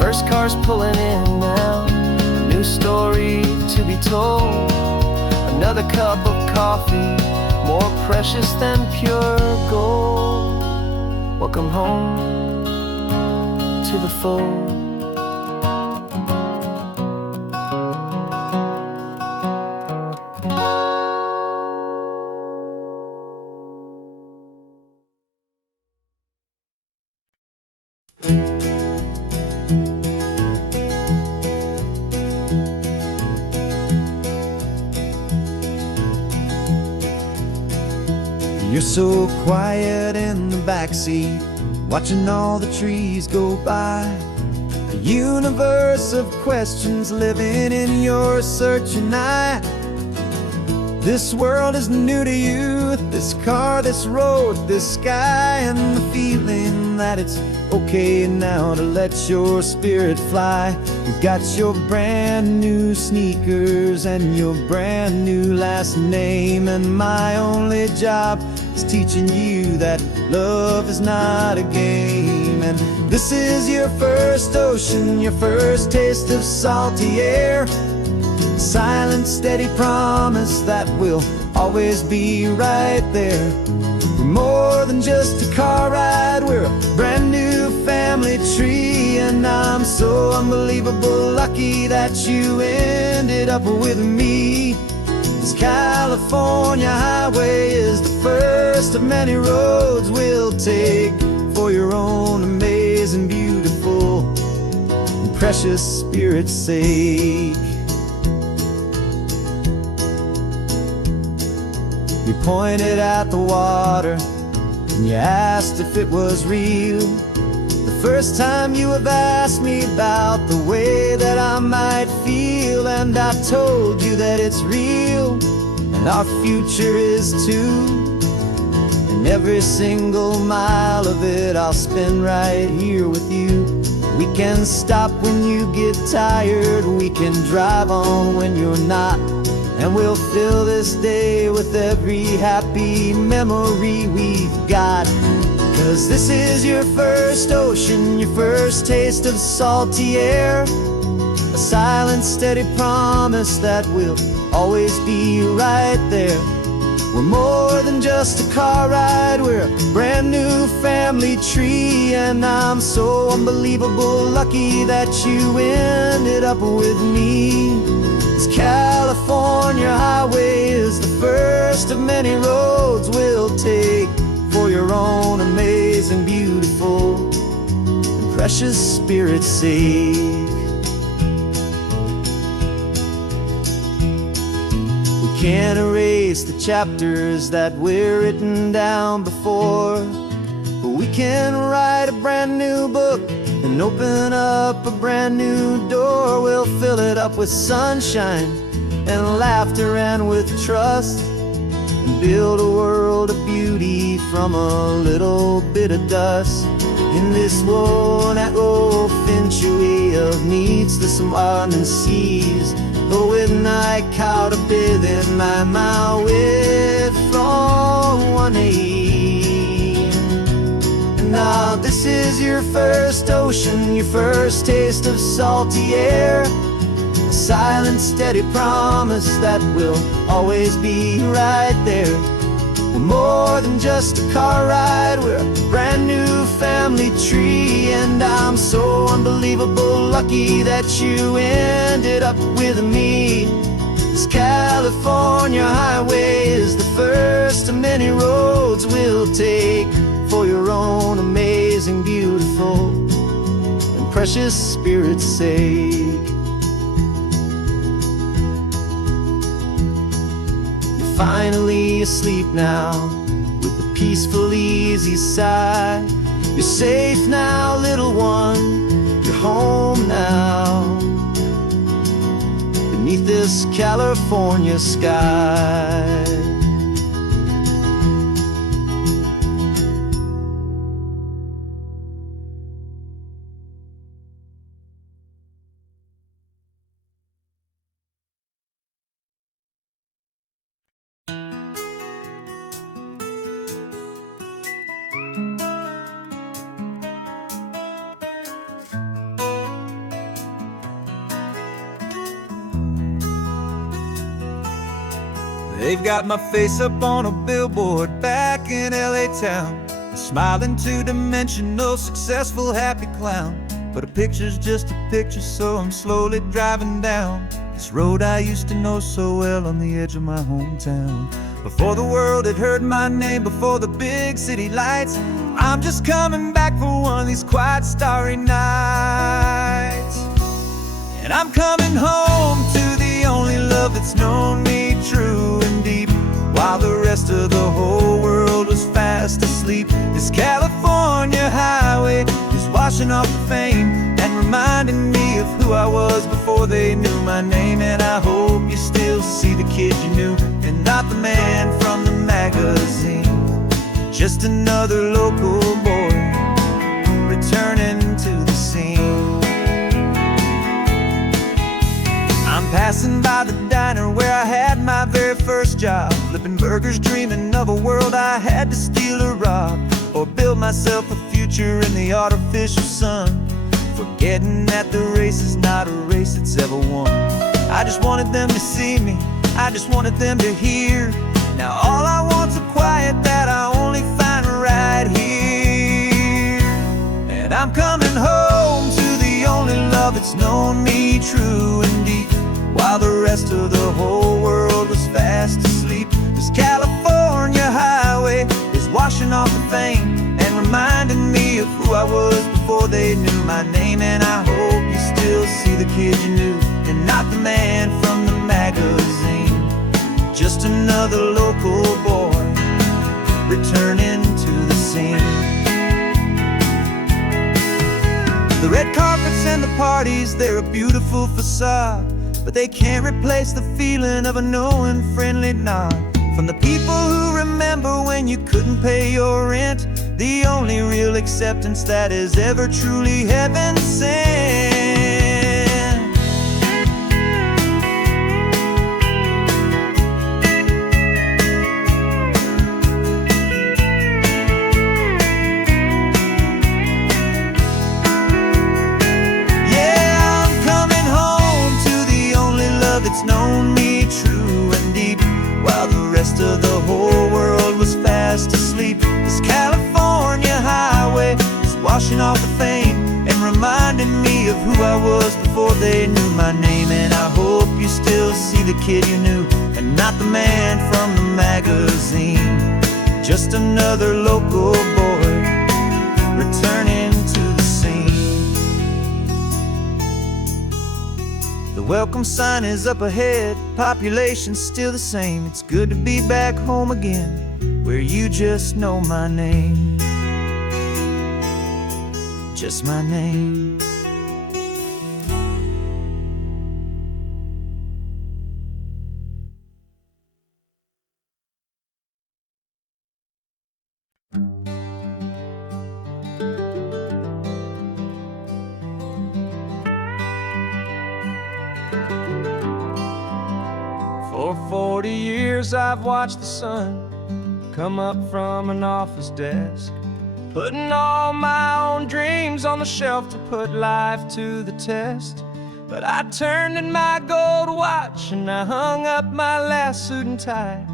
First car's pulling in now, a new story to be told. Another cup of coffee, more precious than pure gold. Welcome home to the fold. You're so quiet in the backseat, watching all the trees go by. A universe of questions living in your searching eye. This world is new to you, this car, this road, this sky, and the feeling that it's okay now to let your spirit fly. You've got your brand new sneakers and your brand new last name, and my only job is teaching you that love is not a game. And this is your first ocean, your first taste of salty air. Silent, steady promise that we'll always be right there. We're more than just a car ride, we're a brand new family tree. And I'm so unbelievable lucky that you ended up with me. This California highway is the first of many roads we'll take for your own amazing, beautiful, and precious spirit's sake. You pointed at the water and you asked if it was real. The first time you have asked me about the way that I might feel, and I told you that it's real and our future is too. And every single mile of it I'll spend right here with you. We can stop when you get tired, we can drive on when you're not, and we'll fill this day with every happy memory we've got. 'Cause this is your first ocean, your first taste of salty air. A silent, steady promise that we'll always be right there. We're more than just a car ride, we're a brand new family tree. And I'm so unbelievable lucky that you ended up with me. This California highway is the first of many roads we'll take for your own amazing, beautiful, and precious spirit's sake. We can't erase the chapters that were written down before, but we can write a brand new book and open up a brand new door. We'll fill it up with sunshine and laughter and with trust, and build a world of beauty from a little bit of dust. In this world that finchue of needs the surrounding seas, oh, with night caught a bit in my way from one aim. Now this is your first ocean, your first taste of salty air. A silent, steady promise that we'll always be right there. We're more than just a car ride, we're a brand new family tree. And I'm so unbelievable lucky that you ended up with me. This California highway is the first of many roads we'll take for your own amazing, beautiful, and precious spirit's sake. You're finally asleep now, with the peaceful, easy side. You're safe now, little one, you're home now, beneath this California sky. They've got my face up on a billboard back in LA town, a smiling two-dimensional, successful, happy clown. But a picture's just a picture, so I'm slowly driving down this road I used to know so well on the edge of my hometown. Before the world had heard my name, before the big city lights, I'm just coming back for one of these quiet, starry nights. And I'm coming home to the only love that's known me true and deep, while the rest of the whole world was fast asleep. This California highway is washing off the fame and reminding me of who I was before they knew my name. And I hope you still see the kid you knew, and not the man from the magazine. Just another local boy returning to the scene. I'm passing by the diner where I had my very first job, flipping burgers, dreaming of a world I had to steal or rob, or build myself a future in the artificial sun, forgetting that the race is not a race that's ever won. I just wanted them to see me, I just wanted them to hear. Now all I want's a quiet that I only find right here. And I'm coming home to the only love that's known me true and deep, while the rest of the whole world was fast asleep. This California highway is washing off the fame and reminding me of who I was before they knew my name. And I hope you still see the kid you knew, and not the man from the magazine. Just another local boy returning to the scene. The red carpets and the parties, they're a beautiful facade, but they can't replace the feeling of a knowing, friendly nod from the people who remember when you couldn't pay your rent. The only real acceptance that is ever truly heaven sent. Yeah, I'm coming home to the only love that's known me true and deep, while the rest of the whole world was fast asleep. This California highway is washing off the fame and reminding me of who I was before they knew my name. And I hope you still see the kid you knew, and not the man from the magazine. Just another local boy returning to the scene. The welcome sign is up ahead, population's still the same. It's good to be back home again, where you just know my name. Just my name. For 40 years I've watched the sun come up from an office desk, putting all my own dreams on the shelf to put life to the test. But I turned in my gold watch and I hung up my last suit and tie,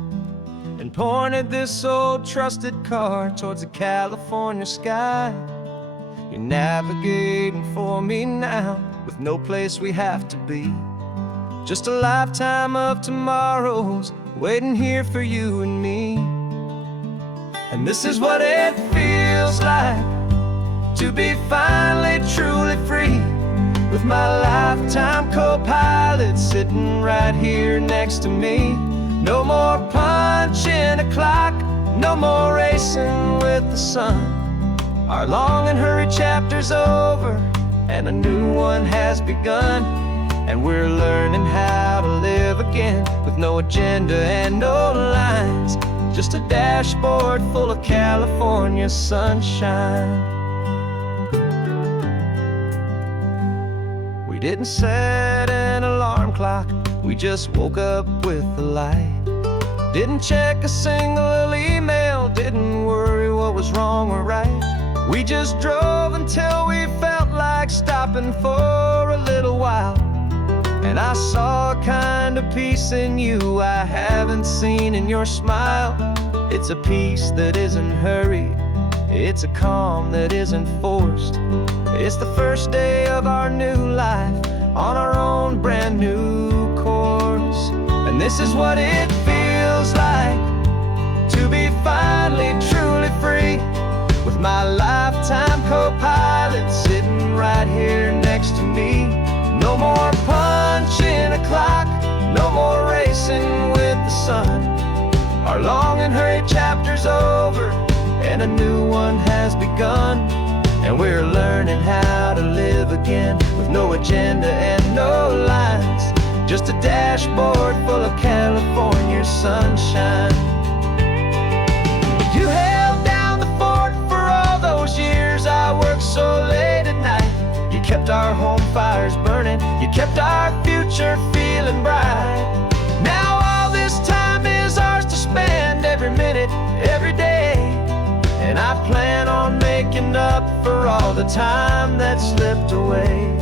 and pointed this old trusted car towards the California sky. You're navigating for me now, with no place we have to be. Just a lifetime of tomorrows waiting here for you and me. And this is what it feels like to be finally truly free, with my lifetime co-pilot sitting right here next to me. No more punching a clock, No more racing with the sun. Our long and hurried chapter's over, and a new one has begun. And we're learning how to live again, with no agenda and no lines, just a dashboard full of California sunshine. We didn't set an alarm clock, we just woke up with the light. Didn't check a single email, didn't worry what was wrong or right. We just drove until we felt like stopping for a little while. And I saw a kind of peace in you I haven't seen in your smile. It's a peace that isn't hurried, it's a calm that isn't forced. It's the first day of our new life, on our own brand new course. And this is what it feels like to be finally truly free, with my lifetime co-pilot sitting right here next to me. No more punching a clock, no more racing with the sun. Our long and hurried chapter's over, and a new one has begun. And we're learning how to live again, with no agenda and no lines, just a dashboard full of California sunshine. You held down the fort for all those years I worked so late at night. You kept our home fires burning, you kept our future feeling bright. Now all this time is ours to spend, every minute, every day. And I plan on making up for all the time that slipped away.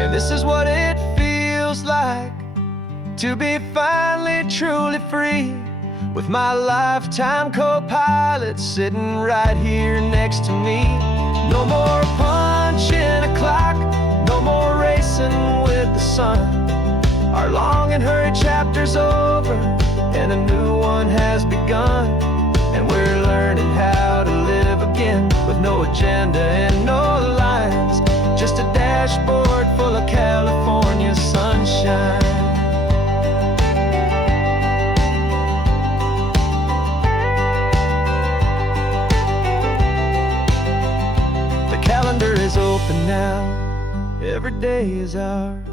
And this is what it feels like to be finally truly free, with my lifetime co-pilot sitting right here next to me. No more punching a clock, no more racing with the sun. Our long and hurried chapter's over, and a new one has begun. And we're learning how to live again, with no agenda and no lines, just a dashboard full of California sunshine. The calendar is open now, every day is ours,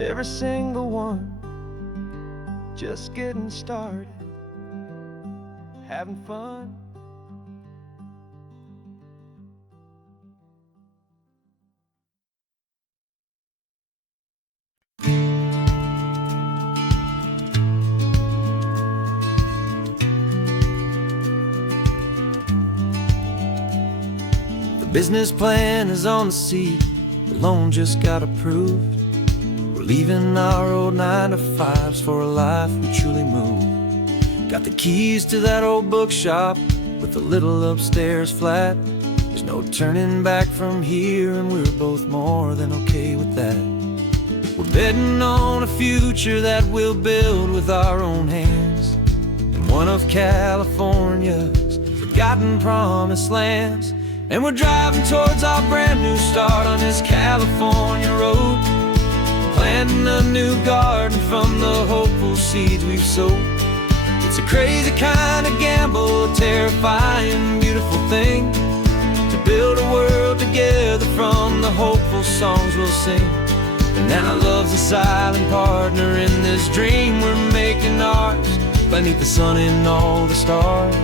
every single one, just getting started, having fun. The business plan is on the seat, the loan just got approved. We're leaving our old 9-to-5s for a life we truly move. Got the keys to that old bookshop with the little upstairs flat. There's no turning back from here, and we're both more than okay with that. We're betting on a future that we'll build with our own hands, in one of California's forgotten promised lands. And we're driving towards our brand new start on this California road, planting a new garden from the hopeful seeds we've sowed. It's a crazy kind of gamble, a terrifying, beautiful thing, to build a world together from the hopeful songs we'll sing. And now love's a silent partner in this dream we're making ours, beneath the sun and all the stars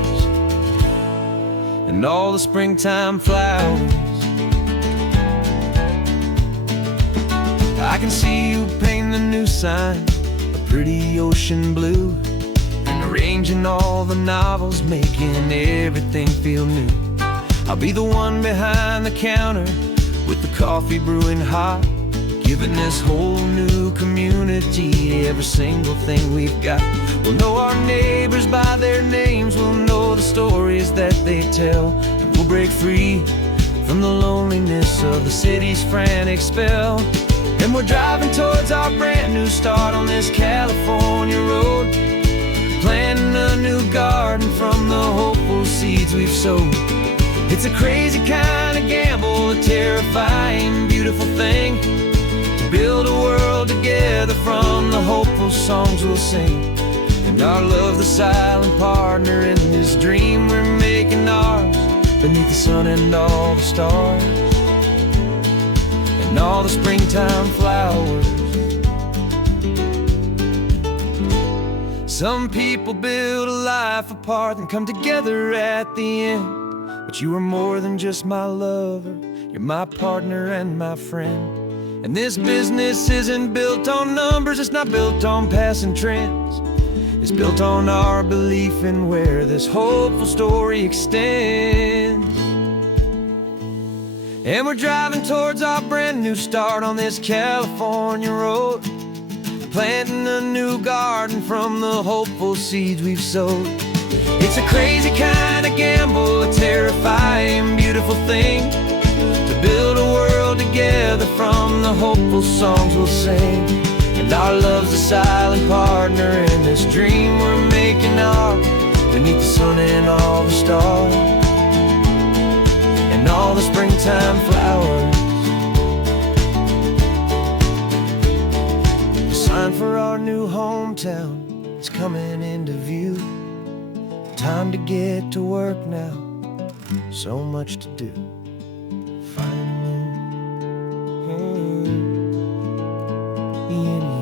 and all the springtime flowers. I can see you painting the new sign, a pretty ocean blue, and arranging all the novels, making everything feel new. I'll be the one behind the counter with the coffee brewing hot, giving this whole new community every single thing we've got. We'll know our neighbors by their names, we'll know the stories that they tell, and we'll break free from the loneliness of the city's frantic spell. And we're driving towards our brand new start on this California road, planting a new garden from the hopeful seeds we've sowed. It's a crazy kind of gamble, a terrifying, beautiful thing, to build a world together from the hopeful songs we'll sing. And our love, the silent partner in this dream we're making ours, beneath the sun and all the stars, and all the springtime flowers. Some people build a life apart and come together at the end, but you are more than just my lover, you're my partner and my friend. And this business isn't built on numbers, it's not built on passing trends. It's built on our belief in where this hopeful story extends. And we're driving towards our brand new start on this California road, planting a new garden from the hopeful seeds we've sowed. It's a crazy kind of gamble, a terrifying, beautiful thing, to build a world together from the hopeful songs we'll sing. And our love's a silent partner in this dream we're making ours, beneath the sun and all the stars, and all the springtime flowers. The sign for our new hometown is coming into view. Time to get to work now, so much to do. Finding in you.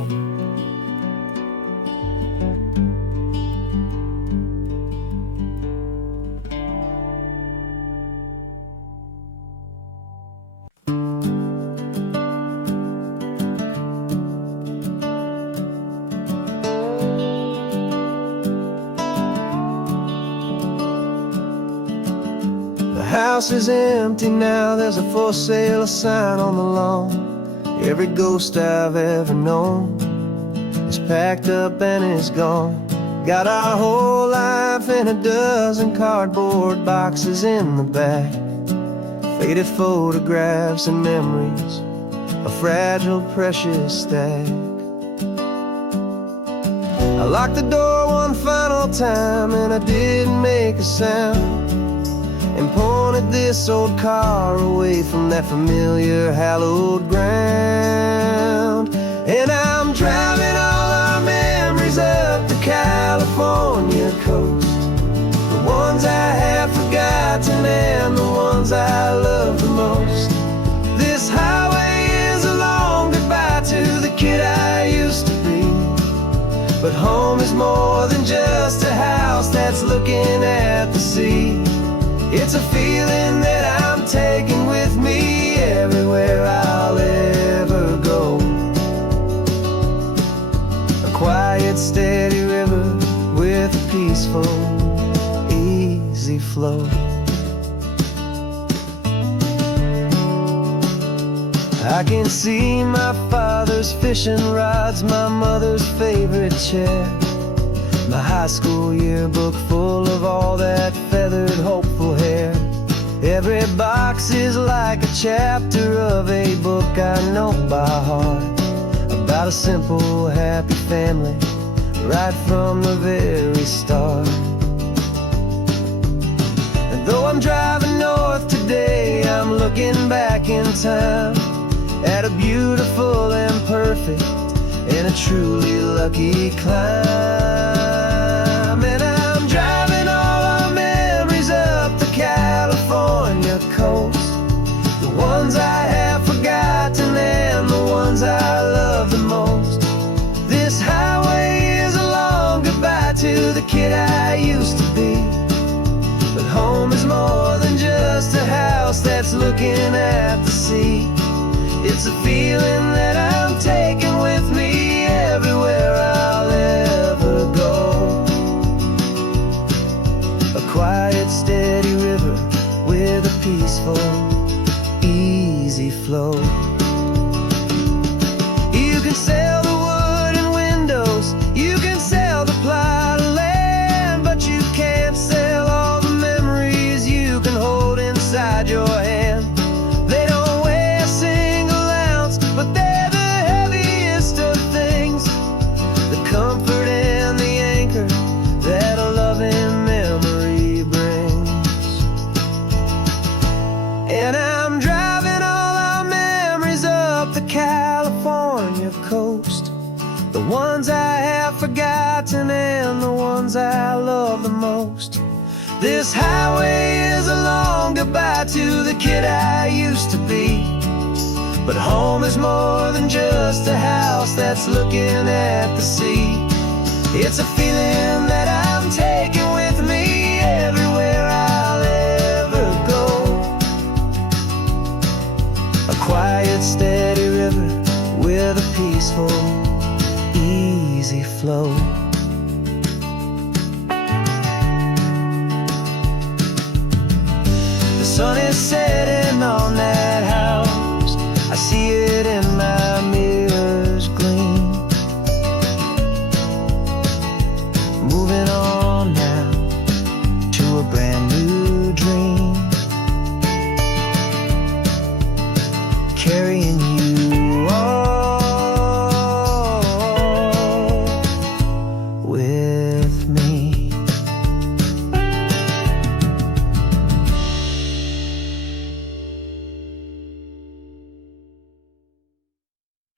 The house is empty now, there's a for sale sign on the lawn. Every ghost I've ever known is packed up and is gone. Got our whole life in a dozen cardboard boxes in the back, faded photographs and memories, a fragile, precious stack. I locked the door one final time and I didn't make a sound, and pointed this old car away from that familiar hallowed ground. And I'm driving all our memories up the California coast, the ones I have forgotten and the ones I love the most. This highway is a long goodbye to the kid I used to be, but home is more than just a house that's looking at the sea. It's a feeling that I'm taking with me everywhere I'll ever go. A quiet, steady river with a peaceful, easy flow. I can see my father's fishing rods, my mother's favorite chair, my high school yearbook full of all that feathered, hopeful hair. Every box is like a chapter of a book I know by heart, about a simple, happy family right from the very start. And though I'm driving north today, I'm looking back in time at a beautiful and perfect and a truly lucky climb. And I'm driving all our memories up the California coast, the ones I have forgotten and the ones I love the most. This highway is a long goodbye to the kid I used to be, but home is more than just a house that's looking at the sea. It's a feeling that I'm taking with me everywhere I'll ever go. A quiet, steady river with a peaceful, easy flow. You can sell the wood and windows, you can sell the plot of land, but you can't sell all the memories you can hold inside your hand. They don't weigh a single ounce, but they're the heaviest of things, the comfort and the anchor that a loving memory brings. coast. The ones I have forgotten and the ones I love the most. This highway is a long goodbye to the kid I used to be. But home is more than just a house that's looking at the sea. It's a feeling that I'm taking with me everywhere I'll ever go. A quiet, steady river with a peaceful, easy flow. The sun is setting on that house. I see it in